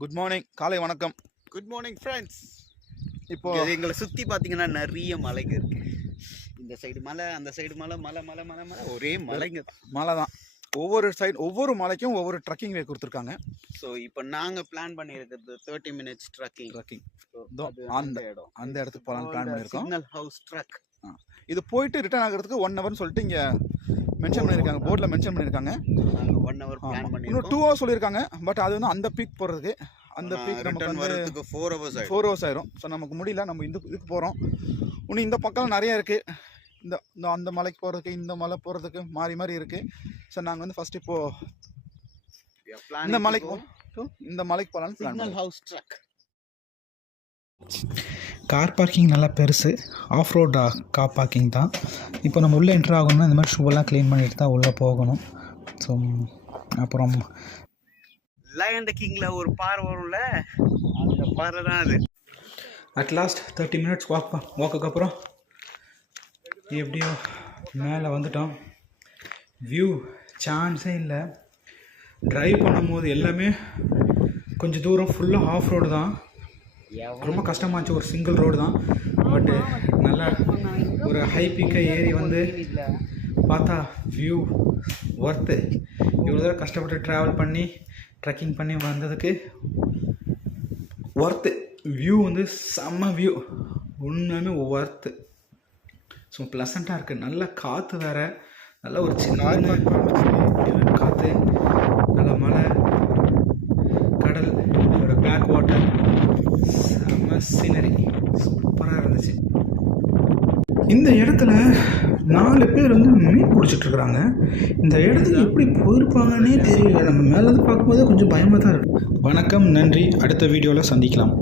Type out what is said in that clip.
Good morning, காலை வணக்கம். Good morning friends. இப்போ எங்களை சுற்றி பார்த்தீங்கன்னா நிறைய மலைங்க இருக்கு. இந்த சைடு மலை, அந்த சைடு மலை, மலை மலை மலை மலை ஒரே மலைங்க. மலை தான். ஒவ்வொரு மலைக்கும் ஒவ்வொரு ட்ரக்கிங் வே கொடுத்துருக்காங்க. ஸோ இப்போ நாங்கள் பிளான் பண்ணியிருக்கிறது 30 minutes ட்ரக்கிங். அந்த இடத்துக்கு போகலான்னு பிளான் பண்ணியிருக்கோம். Signal house trek. இது போயிட்டு ரிட்டர்ன் ஆகிறதுக்கு 1 hourன்னு சொல்லிட்டு இங்கே மென்ஷன் பண்ணியிருக்காங்க, போர்டில் மென்ஷன் பண்ணியிருக்காங்க. 1 hour பிளான் பண்ணி இன்னும் 2 hours சொல்லியிருக்காங்க. பட் அது வந்து அந்த பீக் போகிறதுக்கு, அந்த பீக் நமக்கு வந்து 4 hours ஆயிரும். ஸோ நமக்கு முடியல, நம்ம இதுக்கு போகிறோம். இன்னும் இந்த பக்கம் நிறைய இருக்குது. இந்த அந்த மலைக்கு போகிறதுக்கு, இந்த மலை போகிறதுக்கு மாறி இருக்குது. ஸோ நாங்கள் வந்து ஃபஸ்ட்டு இப்போது இந்த மலைக்கு போகலான்னு signal house trek. Car parking நல்லா பெருசு, ஆஃப் ரோட் கார் பார்க்கிங் தான். இப்போ நம்ம உள்ளே என்ட்ரு ஆகணும்னா இந்த மாதிரி ஷூவெல்லாம் க்ளீன் பண்ணிட்டு தான் உள்ளே போகணும். ஸோ அப்புறம் லயன் கிங்கில் ஒரு பாறை வரும்ல, அந்த பாறை தான் அது. அட்லாஸ்ட் 30 minutes வாக்குக்கு அப்புறம் எப்படியோ மேலே வந்துட்டோம். வியூ சான்ஸே இல்லை. ட்ரைவ் பண்ணும்போது எல்லாமே கொஞ்சம் தூரம் ஃபுல்லாக ஆஃப் ரோடு தான். ரொம்ப கஷ்டமாச்சு, ஒரு சிங்கிள் ரோடு தான். பட்டு நல்லா ஒரு ஹை பீக்கை ஏறி வந்து பார்த்தா வியூ ஒர்த்து. இவ்வளோ தூரம் கஷ்டப்பட்டு ட்ராவல் பண்ணி ட்ரெக்கிங் பண்ணி வந்ததுக்கு ஒர்த்து. வியூ வந்து செம்ம வியூ, உண்மையுமே ஒர்த்து. ஸோ ப்ளசண்ட்டாக இருக்குது. நல்ல காற்று வேறு, நல்ல ஒரு சின்ன காற்று, நல்ல மலை, கடல், ஒரு பேக் வாட்டர், செம்ம சீனரி, சூப்பராக இருந்துச்சு. இந்த இடத்துல 4 பேர் வந்து மீன் பிடிச்சிட்ருக்குறாங்க. இந்த இடத்துக்கு எப்படி போயிருப்பாங்கன்னே தெரியல. நம்ம மேலே பார்க்கும்போது கொஞ்சம் பயமாக தான் இருக்குது. வணக்கம், நன்றி. அடுத்த வீடியோவில் சந்திக்கலாம்.